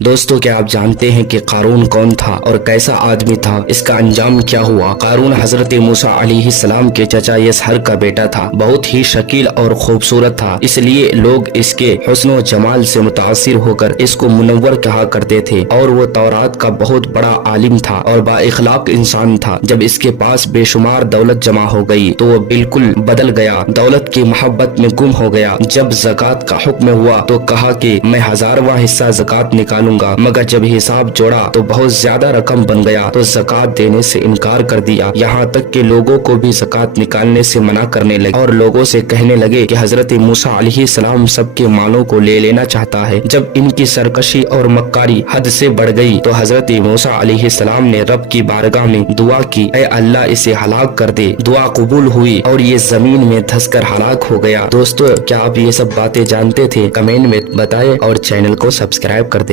दोस्तों, क्या आप जानते हैं कि कारून कौन था और कैसा आदमी था? इसका अंजाम क्या हुआ? कारून हजरत मूसा अलैहिस्सलाम के चचा यसहर का बेटा था। बहुत ही शकील और खूबसूरत था, इसलिए लोग इसके हुस्न व जमाल से मुतासिर होकर इसको मुनव्वर कहा करते थे। और वो तौरात का बहुत बड़ा आलिम था और बाइखलाक इंसान था। जब इसके पास बेशुमार दौलत जमा हो गई तो वो बिल्कुल बदल गया, दौलत की मोहब्बत में गुम हो गया। जब ज़कात का हुक्म हुआ तो कहा कि मैं 1000वां हिस्सा ज़कात निकालूंगा, मगर जब हिसाब जोड़ा तो बहुत ज्यादा रकम बन गया तो ज़कात देने से इनकार कर दिया। यहाँ तक कि लोगों को भी ज़कात निकालने से मना करने लगे और लोगों से कहने लगे कि हजरत मूसा अलैहिस्सलाम सबके मालों को ले लेना चाहता है। जब इनकी सरकशी और मक्कारी हद से बढ़ गई तो हजरत मूसा अलैहिस्सलाम ने रब की बारगाह में दुआ की, ऐ अल्लाह इसे हलाक कर दे। दुआ कबूल हुई और ये जमीन में धंसकर हलाक हो गया। दोस्तों, क्या आप ये सब बातें जानते थे? कमेंट में बताएं और चैनल को सब्सक्राइब कर दे।